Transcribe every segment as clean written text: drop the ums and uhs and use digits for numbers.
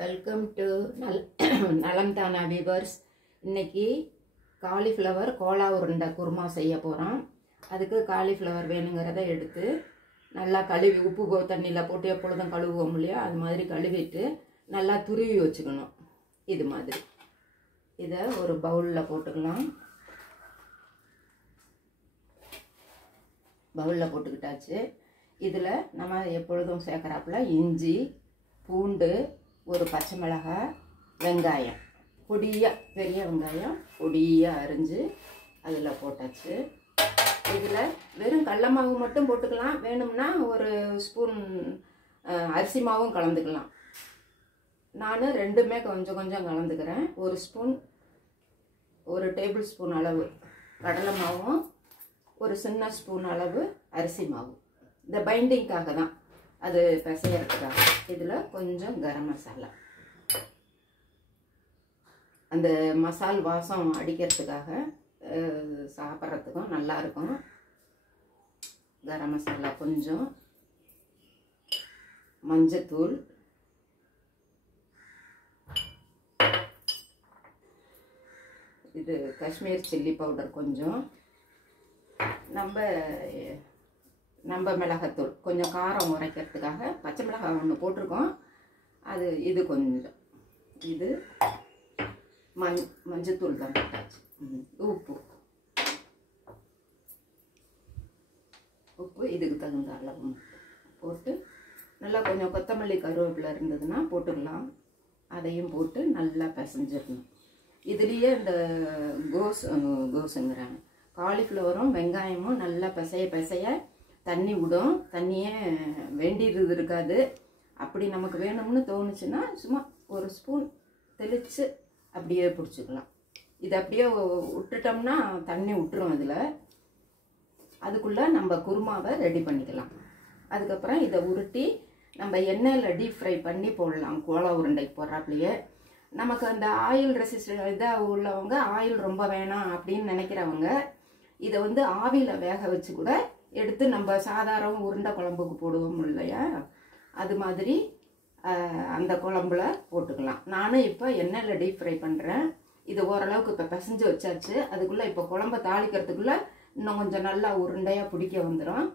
Welcome to நலம் தானா viewers. இன்னைக்கு காலிஃப்ளவர் கோலா உருண்டை குருமா செய்ய போகிறோம். அதுக்கு காலிஃப்ளவர் வேணுங்கிறத எடுத்து நல்லா கழுவி உப்பு தண்ணியில் போட்டு எப்பொழுதும் கழுவுவோம் இல்லையா, அது மாதிரி கழுவிட்டு நல்லா துருவி வச்சுக்கணும். இது மாதிரி இதை ஒரு பவுலில் போட்டுக்கலாம். பவுலில் போட்டுக்கிட்டாச்சு. இதில் நம்ம எப்பொழுதும் சேர்க்குறாப்புல இஞ்சி, பூண்டு, ஒரு பச்சை மிளகாய், வெங்காயம் பொடியாக, பெரிய வெங்காயம் பொடியாக அரிஞ்சு அதில் போட்டாச்சு. இதில் வெறும் கடல மாவு மட்டும் போட்டுக்கலாம், வேணும்னா ஒரு ஸ்பூன் அரிசி மாவும் கலந்துக்கலாம். நான் ரெண்டுமே கொஞ்சம் கொஞ்சம் கலந்துக்கிறேன். ஒரு டேபிள் ஸ்பூன் அளவு கடலை மாவும் ஒரு சின்ன ஸ்பூன் அளவு அரிசி மாவு. இந்த பைண்டிங்காக தான், அது பிசையறதுக்காக. இதில் கொஞ்சம் கரம் மசாலா, அந்த மசால் வாசம் அடிக்கிறதுக்காக, சாப்பிட்றதுக்கும் நல்லாயிருக்கும். கரம் மசாலா கொஞ்சம், மஞ்சத்தூள், இது காஷ்மீர் சில்லி பவுடர் கொஞ்சம், நம்ம மிளகாத்தூள் கொஞ்சம், காரம் உரைக்கிறதுக்காக பச்சை மிளகாய் ஒன்று போட்டிருக்கோம். இது கொஞ்சம், இது மஞ்சத்தூள் தான் போட்டாச்சு. உப்பு இதுக்கு தகுந்த அளவு போட்டு நல்லா கொஞ்சம் கொத்தமல்லி கருவேப்பிலை இருந்ததுன்னா போட்டுக்கலாம். அதையும் போட்டு நல்லா பிசைஞ்சிடணும். இதுலேயே இந்த கோஸுங்கிறாங்க காலிஃப்ளவரும் வெங்காயமும் நல்லா பிசைய தண்ணி விடும். தண்ணியே வேண்டியது இருக்காது. அப்படி நமக்கு வேணும்னு தோணுச்சுன்னா சும்மா ஒரு ஸ்பூன் தெளித்து அப்படியே பிடிச்சிக்கலாம். இது அப்படியே விட்டுட்டோம்னா தண்ணி விட்டுரும். அதில் அதுக்குள்ளே நம்ம குருமாவை ரெடி பண்ணிக்கலாம். அதுக்கப்புறம் இதை உருட்டி நம்ம எண்ணெயில் டீப் ஃப்ரை பண்ணி போடலாம். கோலா உருண்டைக்கு போடுறாப்புலையே. நமக்கு அந்த ஆயில் ரெசிஸ்டன்ட் இதாக உள்ளவங்க, ஆயில் ரொம்ப வேணாம் அப்படின்னு நினைக்கிறவங்க இதை ஆவியில் வேக வச்சு கூட எடுத்து நம்ம சாதாரண உருண்டை குழம்புக்கு போடுவோம் இல்லையா, அது மாதிரி அந்த குழம்புல போட்டுக்கலாம். நானும் இப்போ எண்ணெயில் டீப் ஃப்ரை பண்ணுறேன். இது ஓரளவுக்கு இப்போ பிசைஞ்சு வச்சாச்சு. அதுக்குள்ளே இப்போ குழம்பை தாளிக்கிறதுக்குள்ளே இன்னும் கொஞ்சம் நல்லா உருண்டையாக பிடிக்க வந்துடும்.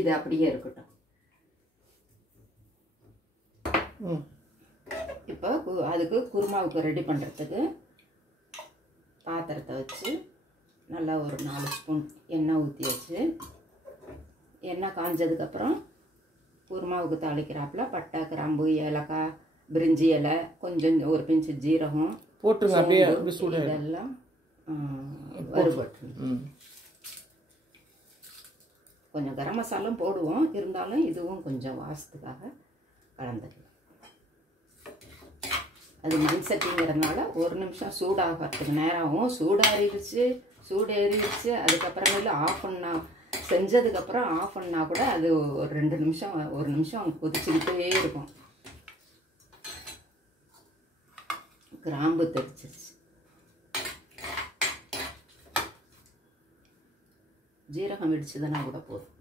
இது அப்படியே இருக்கட்டும். இப்போ அதுக்கு குருமாவுக்கு ரெடி பண்ணுறதுக்கு பாத்திரத்தை வச்சு நல்லா ஒரு 4 ஸ்பூன் எண்ணெய் ஊற்றி வச்சு, எண்ணெய் காஞ்சதுக்கப்புறம் குருமாவுக்கு தாளிக்கிறாப்புல பட்டை, கிராம்பு, ஏலக்காய், பிரிஞ்சி இலை, கொஞ்சம் ஒரு பிஞ்சு ஜீரகம் போட்டுங்க. இதெல்லாம் வறுபட்டு கொஞ்சம் கரம் மசாலும் போடுவோம். இருந்தாலும் இதுவும் கொஞ்சம் வாசத்துக்காக கலந்துக்கலாம். அது மண் சட்டிங்கிறதுனால ஒரு நிமிஷம் சூடாகிறதுக்கு நேரம் ஆகும். சூடேறிடுச்சு. அதுக்கப்புறமேல ஆஃப் பண்ணா, செஞ்சதுக்கப்புறம் ஆஃப் பண்ணால் கூட அது ஒரு 1 நிமிஷம் கொதிச்சுக்கிட்டே இருக்கும். கிராம்பு தெரிச்சிருச்சு. ஜீரகம் இடிச்சதுன்னா கூட போதும்.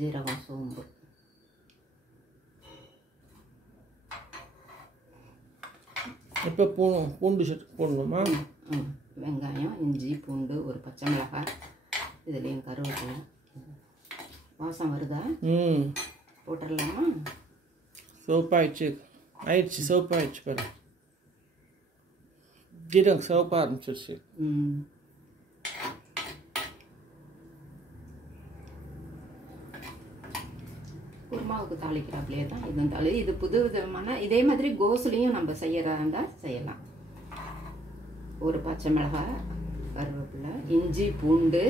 ஜீரகம், சோம்பு, இப்போ பூண்டு போடணுமா? வெங்காயம், இஞ்சி, பூண்டு, ஒரு பச்சை மிளகாய், இதுலேயும் கருவேப்பிலை. வாசம் வருதா? போட்டுடலாமா? சிவப்பாயிடுச்சு சிவப்பாயிடுச்சு பாரு. ஜீரகம் சிவப்பாக ஆரம்பிச்சிருச்சு. குருமாவுக்கு தாளிக்கிறாப்லையே தான் இதுவும் இது புது விதமான. இதே மாதிரி கோஸ்லையும் நம்ம செய்யறதா இருந்தால் செய்யலாம். ஒரு பச்சை மிளகாய், கருவேப்பிலை, இஞ்சி, பூண்டு,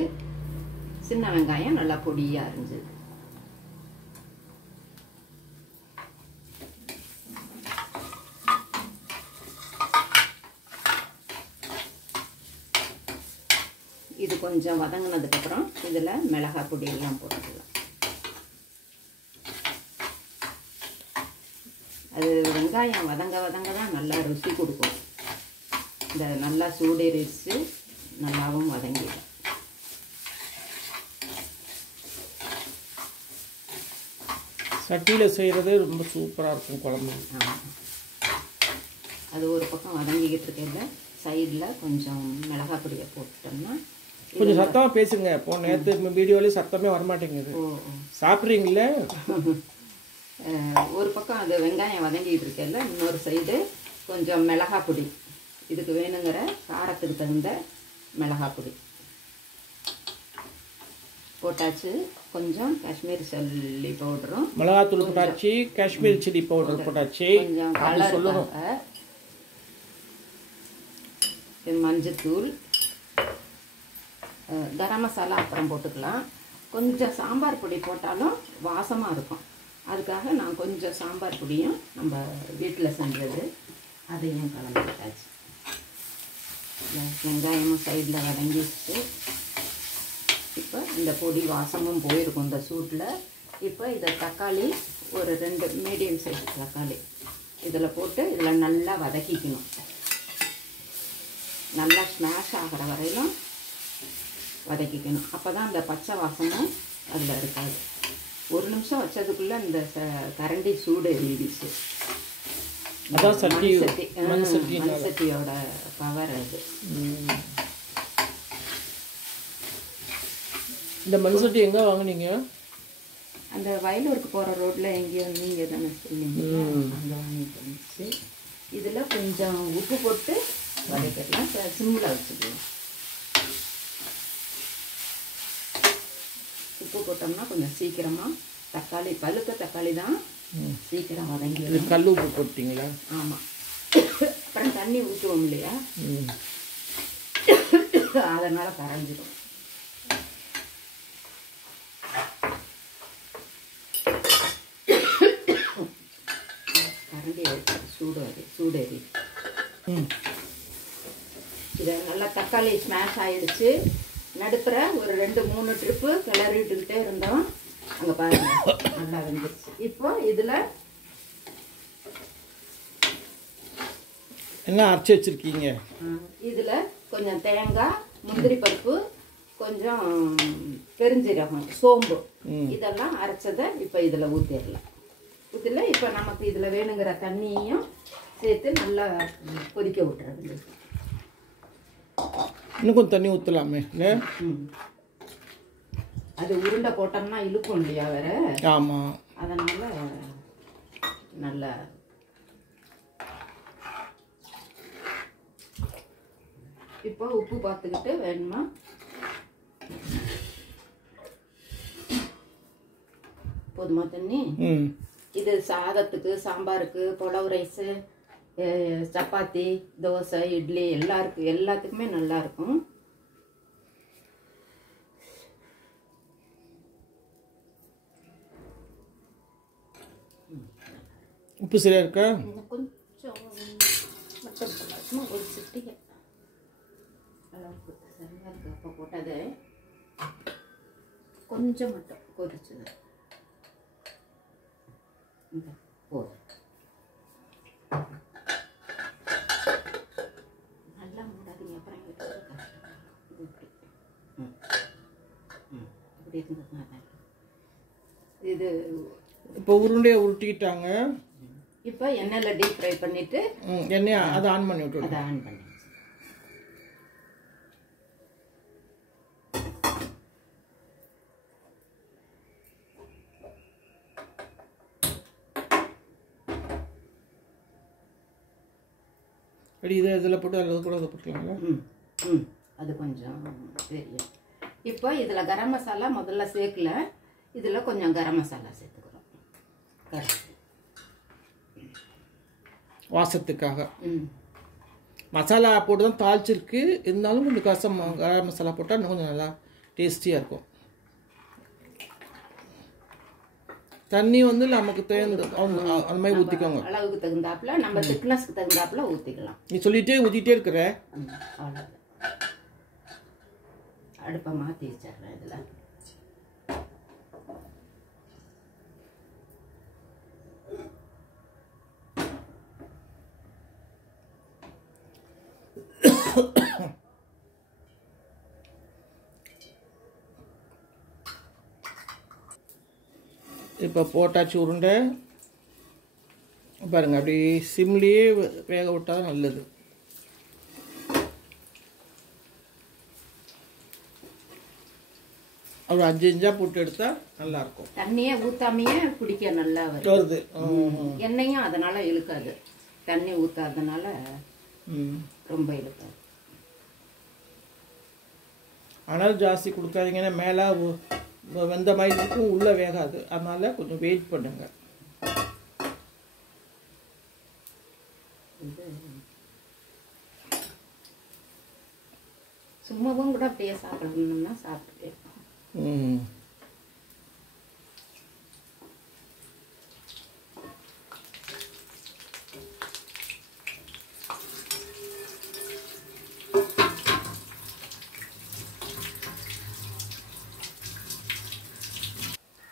சின்ன வெங்காயம் நல்லா பொடியாக அரிஞ்சு, இது கொஞ்சம் வதங்கினதுக்கப்புறம் இதில் மிளகாய் பொடியெல்லாம் போட்டுக்கலாம். அது வெங்காயம் வதங்க தான் நல்லா ருசி கொடுக்கும். இந்த நல்லா சூடேறிச்சு, நல்லாவும் வதங்கிடும். சட்டியில் செய்கிறது ரொம்ப சூப்பராக இருக்கும் குழம்பு. அது ஒரு பக்கம் வதங்கிக்கிட்டு இருக்கையில சைடில் கொஞ்சம் மிளகாய் பொடியை போட்டுட்டோம்னா கொஞ்சம் சத்தமாக பேசுங்க. போன நேரத்து வீடியோலேயும் சத்தமே வரமாட்டேங்குது. சாப்பிட்றீங்கள? ஒரு பக்கம் அது வெங்காயம் வதங்கிட்டு இருக்கையில இன்னொரு சைடு கொஞ்சம் மிளகாய் பொடி, இதுக்கு வேணுங்கிற காரத்துக்கு தகுந்த மிளகாய் பொடி போட்டாச்சு. கொஞ்சம் காஷ்மீர் சில்லி பவுடரும் மிளகாத்தூள் போட்டாச்சு, காஷ்மீர் சில்லி பவுடர் போட்டாச்சு. கொஞ்சம் கலருக்காக மஞ்சத்தூள், கரம் மசாலா அப்புறம் போட்டுக்கலாம். கொஞ்சம் சாம்பார் பொடி போட்டாலும் வாசமாக இருக்கும். அதுக்காக நான் கொஞ்சம் சாம்பார் பொடியும் நம்ம வீட்டில் செஞ்சது அதையும் கலந்து விட்டாச்சு. வெங்காயமும் சைடில் வதங்கிட்டு இப்போ இந்த பொடி வாசமும் போயிருக்கும் இந்த சூட்டில். இப்போ இதை தக்காளி ஒரு 2 மீடியம் சைஸ் தக்காளி இதில் போட்டு இதில் நல்லா வதக்கிக்கணும். நல்லா ஸ்மாஷ் ஆகிற வரையிலும் வதக்கிக்கணும். அப்போ தான் அந்த பச்சை வாசமும் அதில் இருக்காது. 1 நிமிஷம் வச்சதுக்குள்ளே இந்த கரண்டி சூடு எரிஞ்சிச்சு. அதான் சட்டி, மண் சட்டியோட பவர் அது. இந்த மண் சட்டி எங்கே வாங்குனீங்க? அந்த வயலூருக்கு போகிற ரோட்டில் எங்கேயோ நீங்கள் தானே சொன்னீங்க, அங்கே வாங்கிட்டு வந்துச்சு. இதில் கொஞ்சம் உப்பு போட்டு வதக்கிடலாம். சிம்மில் வச்சுக்கலாம். உப்பு போட்டோம்னா கொஞ்சம் சீக்கிரமாக தக்காளி, பழுத்த தக்காளி தான் சீக்கிரம் வதங்கி. கல் உப்பு போட்டிங்களா? ஆமாம். அப்புறம் தண்ணி ஊற்றுவோம் இல்லையா, அதனால் கரைஞ்சிடும். கரண்டி சூடேறி இதை நல்லா தக்காளி ஸ்மாஷ் ஆகிடுச்சு. நடுப்புற ஒரு 2-3 ட்ரிப்பு கிளறிட்டுக்கிட்டே இருந்தோம். அங்கே பாருங்க நல்லா வந்துடுச்சு. இப்போ இதில் என்ன அரைச்சி வச்சுருக்கீங்க? இதில் கொஞ்சம் தேங்காய், முந்திரி பருப்பு, கொஞ்சம் பெருஞ்சீரகம், சோம்பு இதெல்லாம் அரைச்சதை இப்போ இதில் ஊற்றிடலாம். ஊற்றில இப்போ நமக்கு இதில் வேணுங்கிற தண்ணியையும் சேர்த்து நல்லா கொதிக்க விட்டுறது. இன்னும் கொஞ்சம் தண்ணி ஊற்றலாமே? அது உருண்டை போட்டோம்னா இழுக்கும் இல்லையா வேற? ஆமாம். அதனால் நல்லா இப்போ உப்பு பார்த்துக்கிட்டு வேணுமா போதுமா தண்ணி? இது சாதத்துக்கு, சாம்பாருக்கு, புலவு ரைஸு, சப்பாத்தி, தோசை, இட்லி எல்லாத்துக்குமே நல்லா இருக்கும். உப்பு சரியா இருக்கா? கொஞ்சம் மட்டும் சும்மா ஒரு சிட்டிகை அளவுக்கு சரியா இருக்கு. அப்போ போட்டது கொஞ்சம் மட்டும் கொதிச்சுது போதும். நல்லா மூடாதீங்க, அப்புறம் கஷ்டம். இது இப்படி இருந்ததுனால இது இப்போ உருண்டையை உருட்டிக்கிட்டாங்க. இப்போ எண்ணெயில் டீப் ஃப்ரை பண்ணிட்டு எண்ணெயை அதை ஆன் பண்ணி விட்டு அதை ஆன் பண்ணி இதை இதில் போட்டு அதில் கூட அதை போட்டுக்கலாங்களா? அது கொஞ்சம் தெரியும். இப்போ இதில் கரம் மசாலா முதல்ல சேர்க்கல, இதில் கொஞ்சம் கரம் மசாலா சேர்த்துக்கிறோம் வாசத்துக்காக. மசாலா போட்டு தான் தாளிச்சிருக்கு, இருந்தாலும் கொஞ்சம் கரம் மசாலா போட்டால் இன்னும் கொஞ்சம் நல்லா டேஸ்டியாக இருக்கும். தண்ணி வந்து நமக்கு அந்த மாதிரி ஊற்றிக்கோங்க. அளவுக்கு தகுந்தாப்புல, நம்ம திக்னஸ்க்கு தகுந்தாப்புல ஊற்றிக்கலாம். நீ சொல்லிட்டே ஊற்றிட்டே இருக்கிற. அவ்வளோதான். அடுப்பை மாற்றி வச்சிடுறேன். இதில் இப்போ போட்டாச்சு உருண்டை. இப்போ பாருங்கள் அப்படியே சிம்லேயே வேக விட்டால் நல்லது. ஒரு 5 இன்ச்சாக போட்டு எடுத்தால் நல்லாயிருக்கும். தண்ணியே ஊற்றாமையே பிடிக்க நல்லா வருது. எண்ணெயும் அதனால் இழுக்காது. தண்ணி ஊற்றாதனால ரொம்ப இழுக்காது. அனல் ஜாஸ்தி கொடுக்காதீங்கன்னா மேலே வெந்த மாதிரி இருக்கும், உள்ளே வேகாது. அதனால் கொஞ்சம் வெயிட் பண்ணுங்கள். சும்மாவும் கூட அப்படியே சாப்பிடணும்னா சாப்பிட்டு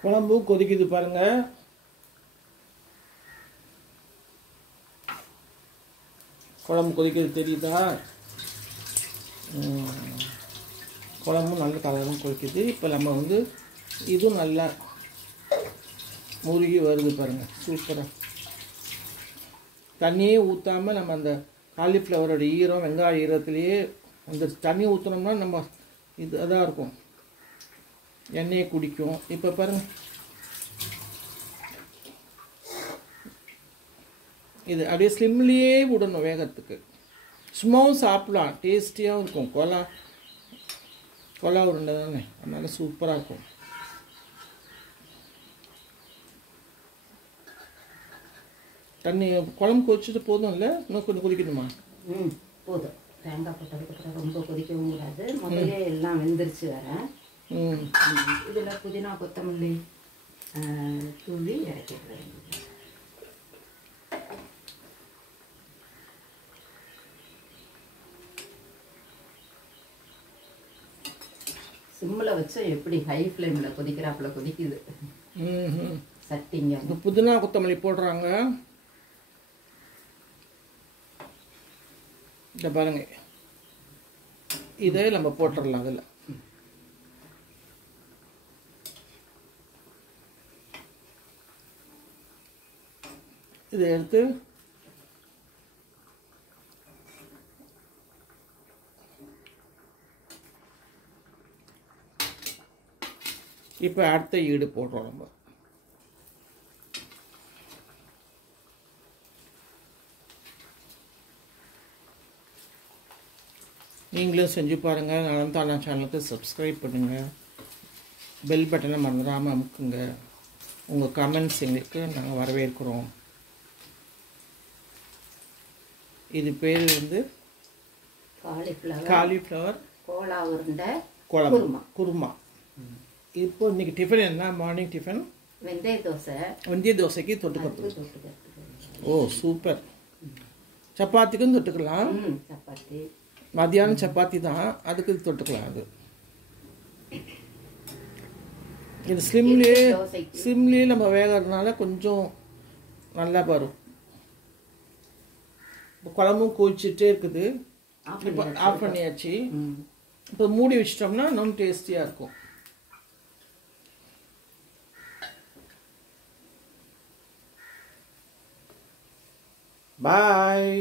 குழம்பு கொதிக்குது பாருங்க. குழம்பு கொதிக்கிறது தெரியுதா? குழம்பும் நல்ல கலரும் கொதிக்குது. இப்போ நம்ம வந்து இதுவும் நல்லா முருகி வருது பாருங்கள். சூப்பராக தண்ணியே ஊற்றாமல் நம்ம அந்த காலிஃப்ளவரோட ஈரம் வெங்காய ஈரத்துலேயே அந்த தண்ணி ஊற்றினோம்னா நம்ம இது அதாக இருக்கும், எண்ணெயை குடிக்கும். இப்போ பாருங்கள், இது அப்படியே ஸ்லிம்லேயே விடணும் வேகத்துக்கு. சும்மாவும் சாப்பிடலாம், டேஸ்டியாகவும் இருக்கும். கொலா உருண்டை தானே, அதனால சூப்பராக இருக்கும். தண்ணி குழம்பு கொதிச்சுட்டு போதும் இல்லை? இன்னும் கொஞ்சம் கொதிக்கணுமா? போதும். தேங்காய் போட்டதுக்கப்புறம் ரொம்ப கொதிக்கவும் கூடாது. முதல்ல எல்லாம் வெந்துருச்சு வேற. இதில் புதினா கொத்தமல்லி தூவி இறக்கிடுறேன். சிம்மில் வச்சு எப்படி ஹை ஃப்ளேமில் கொதிக்கிறாப்புல கொதிக்குது சட்டிங்க. இப்போ புதினா கொத்தமல்லி போடுறாங்க. இதை பாருங்க, இதை நம்ம போட்டுடலாம். அதில் இதை எடுத்து இப்போ அடுத்த ஈடு போடுறோம் நம்ம. நீங்களும் செஞ்சு பாருங்கள். நலந்தானா சேனலுக்கு சப்ஸ்கிரைப் பண்ணுங்கள். பெல் பட்டனை மறந்துடாமல் அமுக்குங்க. உங்கள் கமெண்ட்ஸ் எங்களுக்கு நாங்கள் வரவேற்கிறோம். இது பேர் வந்து காலிஃப்ளவர் கோலா உருண்டை குருமா. இப்போ இன்னைக்கு டிஃபன் என்ன? மார்னிங் டிஃபன் வெந்தய தோசை. வெந்தய தோசைக்கு தொட்டுக்கிறது. ஓ சூப்பர். சப்பாத்திக்கும் தொட்டுக்கலாம். சப்பாத்தி மதியானம் சப்பாத்தி தான், அதுக்கு தொட்டுக்கலாம். அது இது ஸ்லிம்லேயே நம்ம வேகிறதுனால கொஞ்சம் நல்லா வரும். இப்போ குழம்பும் கொதிச்சுட்டே இருக்குது. இப்போ ஆஃப் பண்ணியாச்சு. இப்போ மூடி வச்சிட்டோம்னா இன்னும் டேஸ்டியாக இருக்கும். Bye.